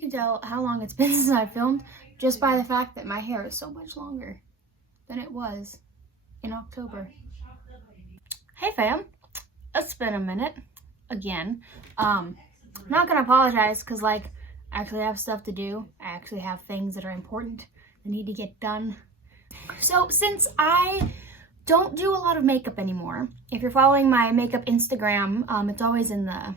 You can tell how long it's been since I filmed just by the fact that my hair is so much longer than it was in October. Hey fam, it's been a minute again. I'm not gonna apologize because like I actually have stuff to do. I actually have things that are important that need to get done. So since I don't do a lot of makeup anymore, if you're following my makeup Instagram, it's always in the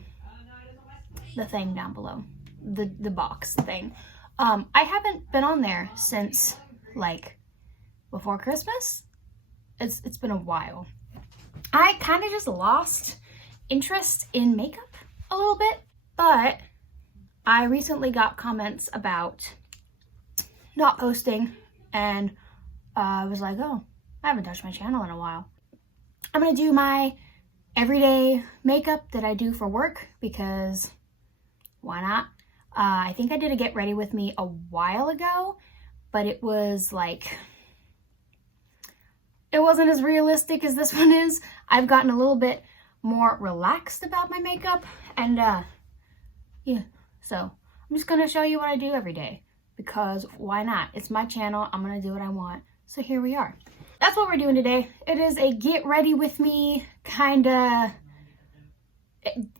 thing down below, the box thing. I haven't been on there since like before Christmas. It's been a while. I kind of just lost interest in makeup a little bit, but I recently got comments about not posting, and I was like, oh, I haven't touched my channel in a while. I'm gonna do my everyday makeup that I do for work because why not? I think I did a get ready with me a while ago, but it was like, it wasn't as realistic as this one is. I've gotten a little bit more relaxed about my makeup, and yeah, so I'm just gonna show you what I do every day because why not? It's my channel, I'm gonna do what I want. So here we are. That's what we're doing today. It is a get ready with me kind of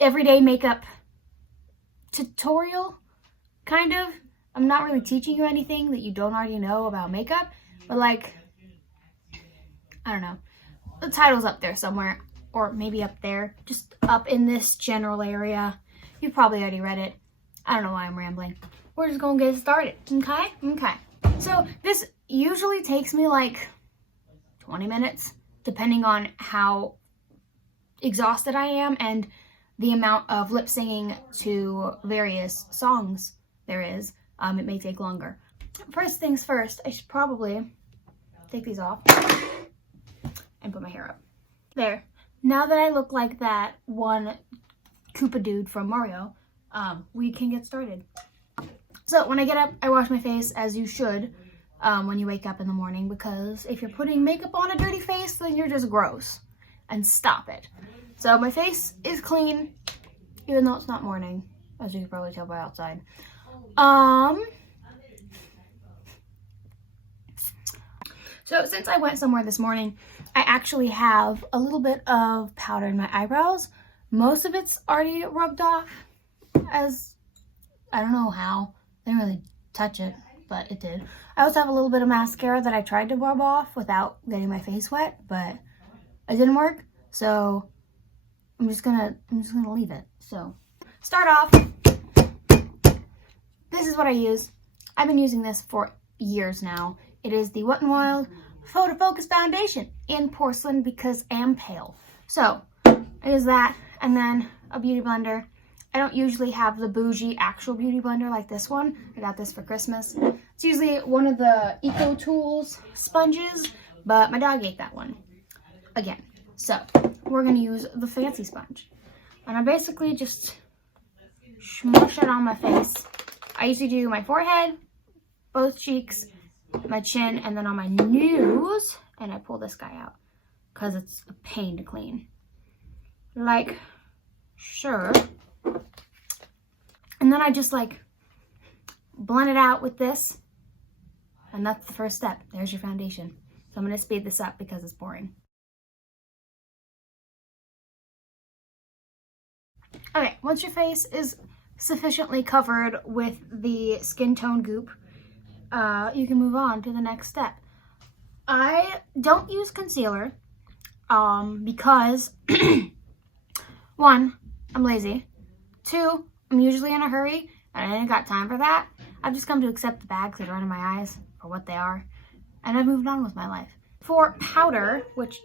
everyday makeup tutorial, kind of. I'm not really teaching you anything that you don't already know about makeup, but like, I don't know. The title's up there somewhere, or maybe up there, just up in this general area. You've probably already read it. I don't know why I'm rambling. We're just gonna get started, okay? Okay. So this usually takes me like 20 minutes, depending on how exhausted I am and the amount of lip singing to various songs there is. It may take longer. First things first, I should probably take these off and put my hair up. There. Now that I look like that one Koopa dude from Mario, we can get started. So when I get up, I wash my face as you should when you wake up in the morning, because if you're putting makeup on a dirty face, then you're just gross. And stop it. So my face is clean, even though it's not morning, as you can probably tell by outside. So since I went somewhere this morning, I actually have a little bit of powder in my eyebrows. Most of it's already rubbed off, as I don't know how. I didn't really touch it, but it did. I also have a little bit of mascara that I tried to rub off without getting my face wet, but it didn't work. So I'm just gonna leave it. So start off. This is what I use. I've been using this for years now. It is the Wet n Wild Photo Focus Foundation in porcelain because I am pale. So I use that, and then a beauty blender. I don't usually have the bougie actual beauty blender like this one. I got this for Christmas. It's usually one of the Eco Tools sponges, but my dog ate that one again. So we're gonna use the fancy sponge. And I basically just smush it on my face. I usually do my forehead, both cheeks, my chin, and then on my nose. And I pull this guy out because it's a pain to clean. Like, sure. And then I just like blend it out with this. And that's the first step. There's your foundation. So I'm gonna speed this up because it's boring. Okay, once your face is sufficiently covered with the skin tone goop, you can move on to the next step. I don't use concealer because one, I'm lazy. Two, I'm usually in a hurry and I ain't got time for that. I've just come to accept the bags that are under my eyes for what they are, and I've moved on with my life. For powder, which,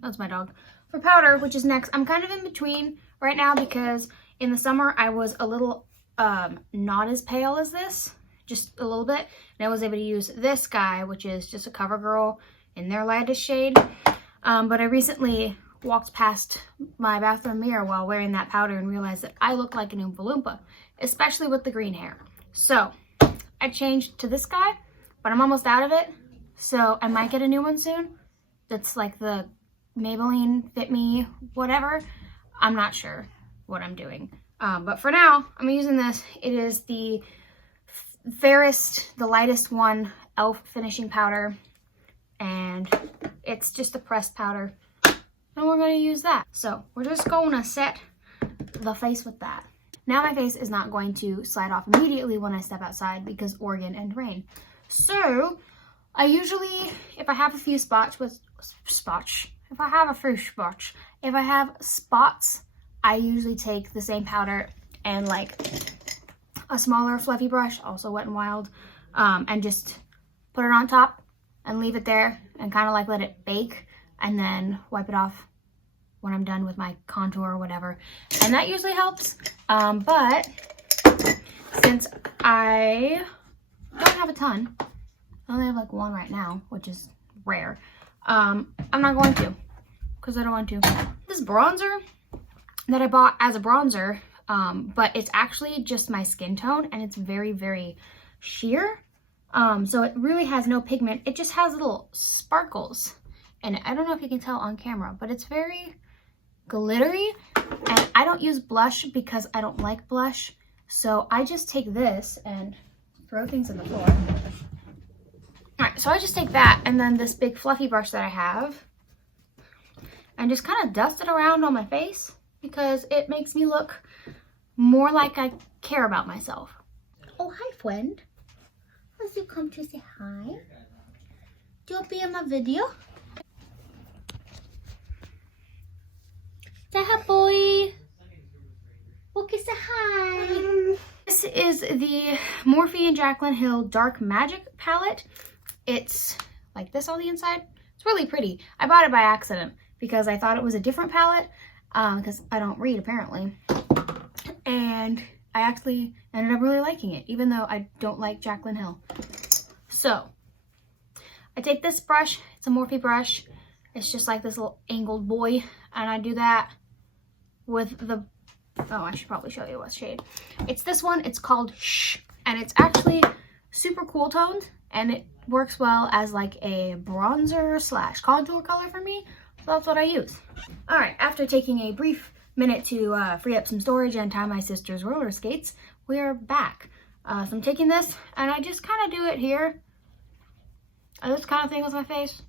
that's my dog. For powder, which is next, I'm kind of in between right now because in the summer I was a little not as pale as this, just a little bit, and I was able to use this guy, which is just a CoverGirl in their lightest shade. But I recently walked past my bathroom mirror while wearing that powder and realized that I look like an Oompa Loompa, especially with the green hair. So I changed to this guy, but I'm almost out of it, so I might get a new one soon. That's like the Maybelline Fit Me whatever. I'm not sure what I'm doing. But for now, I'm using this. It is the fairest, the lightest one, e.l.f. finishing powder. And it's just a pressed powder. And we're going to use that. So we're just going to set the face with that. Now my face is not going to slide off immediately when I step outside because Oregon and rain. So I usually, if I have a few spots, if I have spots, I usually take the same powder and like a smaller fluffy brush, also Wet n Wild, and just put it on top and leave it there and kind of like let it bake and then wipe it off when I'm done with my contour or whatever. And that usually helps. But since I don't have a ton, I only have like one right now, which is rare. I'm not going to, because I don't want to. This bronzer that I bought as a bronzer, but it's actually just my skin tone and it's very, very sheer. So it really has no pigment. It just has little sparkles. And I don't know if you can tell on camera, but it's very glittery. And I don't use blush because I don't like blush. So I just take this and throw things on the floor. Alright, so I just take that and then this big fluffy brush that I have and just kind of dust it around on my face because it makes me look more like I care about myself. Oh, hi, friend. Has you come to say hi? Do you be in my video? Say hi, boy. Okay, say hi. This is the Morphe and Jaclyn Hill Dark Magic palette. It's like this on the inside. It's really pretty. I bought it by accident because I thought it was a different palette because I don't read apparently. And I actually ended up really liking it, even though I don't like Jaclyn Hill. So I take this brush. It's a Morphe brush. It's just like this little angled boy. And I do that with the, oh, I should probably show you what shade. It's this one. It's called Shh. And it's actually super cool toned. And it works well as like a bronzer / contour color for me. So that's what I use. All right, after taking a brief minute to free up some storage and tie my sister's roller skates, we are back. So I'm taking this and I just kind of do it here. This kind of thing with my face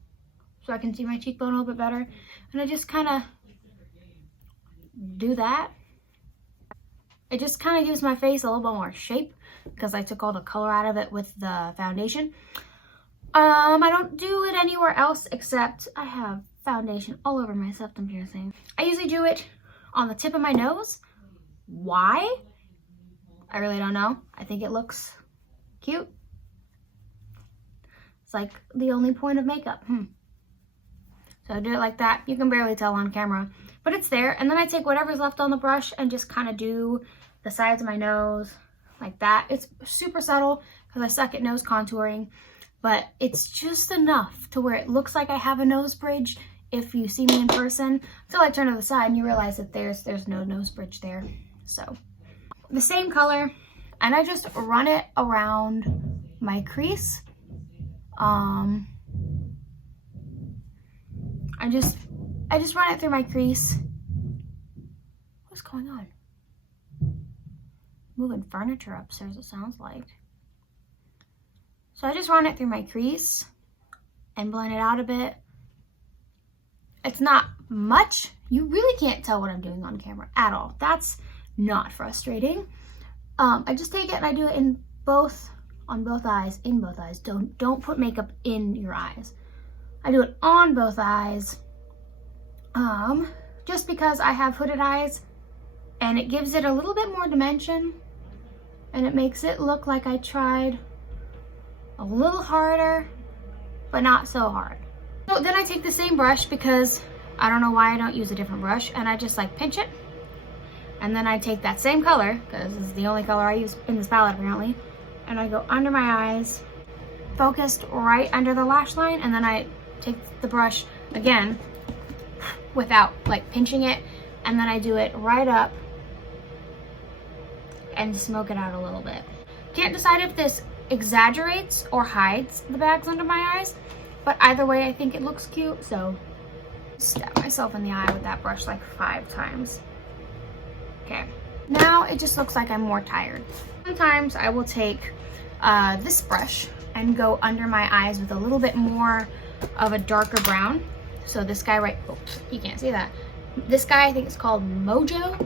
so I can see my cheekbone a little bit better. And I just kind of do that. It just kind of gives my face a little bit more shape because I took all the color out of it with the foundation. I don't do it anywhere else except I have foundation all over my septum piercing. I usually do it on the tip of my nose. Why? I really don't know. I think it looks cute. It's like the only point of makeup. So I do it like that. You can barely tell on camera, but it's there. And then I take whatever's left on the brush and just kind of do the sides of my nose like that. It's super subtle because I suck at nose contouring, but it's just enough to where it looks like I have a nose bridge if you see me in person, until I turn to the side and you realize that there's no nose bridge there. So the same color, and I just run it around my crease. I just run it through my crease. What's going on? Moving furniture upstairs, it sounds like. So I just run it through my crease and blend it out a bit. It's not much. You really can't tell what I'm doing on camera at all. That's not frustrating. I just take it and I do it in on both eyes, in both eyes. Don't put makeup in your eyes. I do it on both eyes. Just because I have hooded eyes and it gives it a little bit more dimension and it makes it look like I tried a little harder, but not so hard. So then I take the same brush because I don't know why I don't use a different brush, and I just like pinch it. And then I take that same color, because this is the only color I use in this palette apparently, and I go under my eyes, focused right under the lash line, and then I take the brush again without like pinching it, and then I do it right up and smoke it out a little bit. Can't decide if this exaggerates or hides the bags under my eyes, but either way I think it looks cute. So stab myself in the eye with that brush like 5 times. Okay, Now it just looks like I'm more tired. Sometimes I will take this brush and go under my eyes with a little bit more of a darker brown. So this guy oops, you can't see that. This guy, I think it's called Mojo.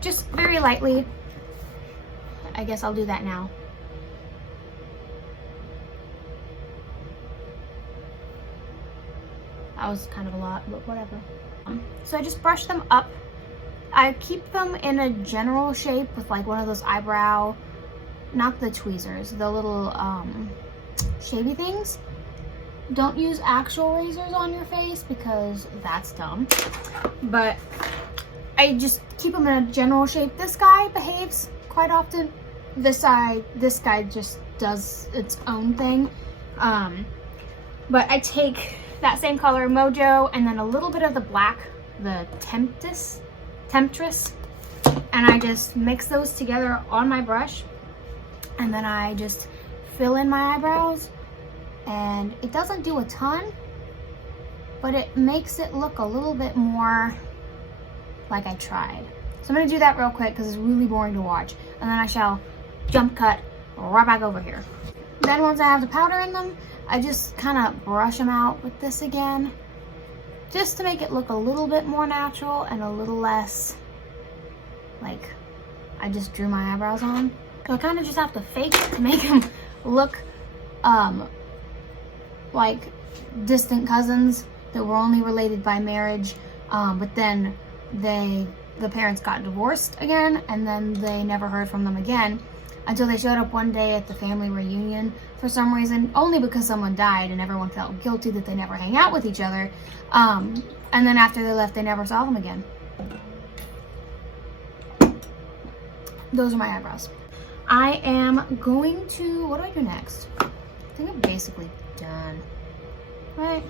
Just very lightly. I guess I'll do that now. That was kind of a lot, but whatever. So I just brush them up. I keep them in a general shape with like one of those eyebrow, not the tweezers, the little shavy things. Don't use actual razors on your face because that's dumb. But I just keep them in a general shape. This guy behaves quite often. This guy just does its own thing. But I take that same color, Mojo, and then a little bit of the black, the Temptress, and I just mix those together on my brush, and then I just fill in my eyebrows, and it doesn't do a ton, but it makes it look a little bit more like I tried. So I'm gonna do that real quick because it's really boring to watch, and then I shall jump cut right back over here. Then once I have the powder in them, I just kind of brush them out with this again, just to make it look a little bit more natural and a little less like I just drew my eyebrows on. So I kind of just have to fake it to make them look like distant cousins that were only related by marriage, but then the parents got divorced again, and then they never heard from them again until they showed up one day at the family reunion for some reason, only because someone died and everyone felt guilty that they never hang out with each other. And then after they left, they never saw them again. Those are my eyebrows. I am going to, what do I do next? I think I'm basically done. Right.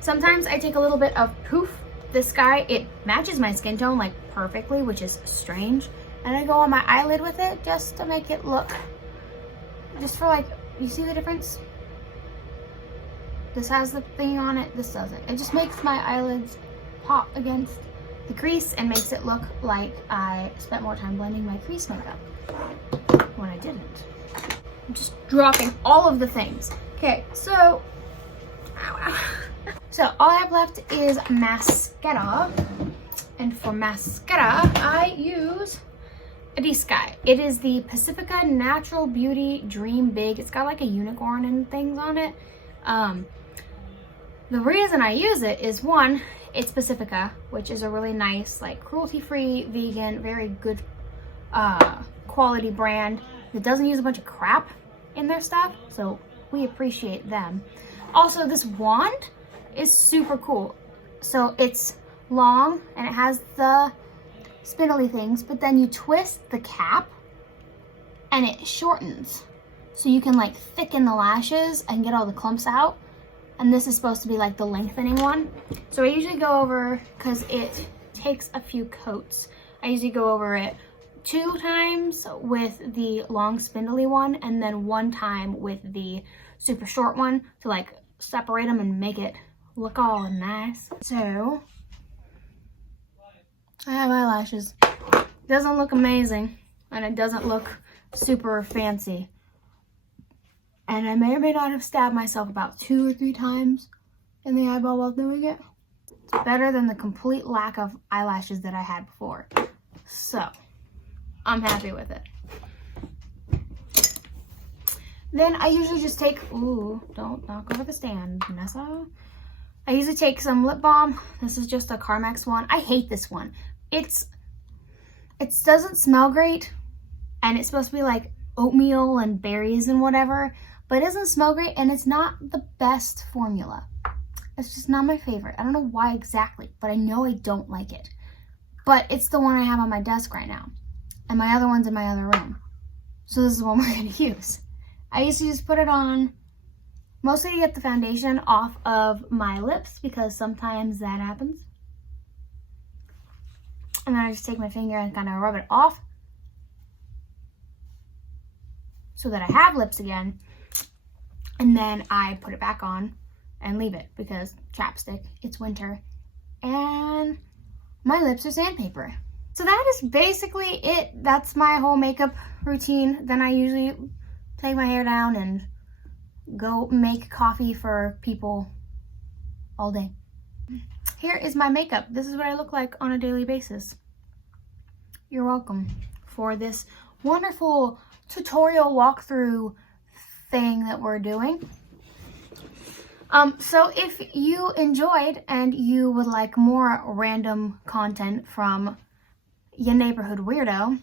Sometimes I take a little bit of poof. This guy, it matches my skin tone like perfectly, which is strange. And I go on my eyelid with it just to make it look, just for like, you see the difference? This has the thing on it, this doesn't. It just makes my eyelids pop against the crease and makes it look like I spent more time blending my crease makeup when I didn't. I'm just dropping all of the things. Okay, so, so all I have left is mascara. And for mascara, I use this guy. It is the Pacifica Natural Beauty Dream Big. It's got like a unicorn and things on it. The reason I use it is, one, it's Pacifica, which is a really nice, like, cruelty-free, vegan, very good quality brand that doesn't use a bunch of crap in their stuff, so we appreciate them. Also, this wand is super cool. So it's long and it has the spindly things, but then you twist the cap and it shortens. So you can like thicken the lashes and get all the clumps out. And this is supposed to be like the lengthening one. So I usually go over, because it takes a few coats, I usually go over it 2 times with the long spindly one and then 1 time with the super short one to like separate them and make it look all nice. So I have eyelashes. It doesn't look amazing and it doesn't look super fancy. And I may or may not have stabbed myself about 2 or 3 times in the eyeball while doing it. It's better than the complete lack of eyelashes that I had before. So, I'm happy with it. Then I usually just take, ooh, don't knock over the stand, Vanessa. I usually take some lip balm. This is just a Carmex one. I hate this one. It doesn't smell great, and it's supposed to be like oatmeal and berries and whatever, but it doesn't smell great, and it's not the best formula. It's just not my favorite. I don't know why exactly, but I know I don't like it. But it's the one I have on my desk right now, and my other one's in my other room. So this is the one we're going to use. I usually just put it on mostly to get the foundation off of my lips, because sometimes that happens. And then I just take my finger and kind of rub it off so that I have lips again. And then I put it back on and leave it, because chapstick, it's winter. And my lips are sandpaper. So that is basically it. That's my whole makeup routine. Then I usually take my hair down and go make coffee for people all day. Here is my makeup. This is what I look like on a daily basis. You're welcome for this wonderful tutorial walkthrough thing that we're doing. So if you enjoyed and you would like more random content from your neighborhood weirdo,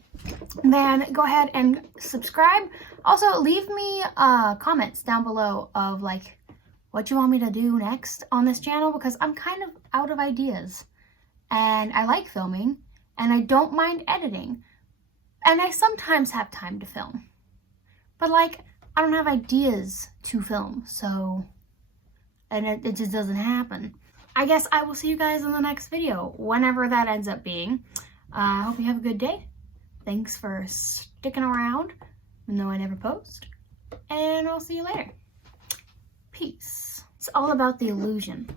then go ahead and subscribe. Also, leave me comments down below of like what you want me to do next on this channel, because I'm kind of out of ideas and I like filming and I don't mind editing and I sometimes have time to film, but like I don't have ideas to film, so and it just doesn't happen. I guess I will see you guys in the next video, whenever that ends up being. I hope you have a good day. Thanks for sticking around, even though I never post. And I'll see you later. Peace. It's all about the illusion.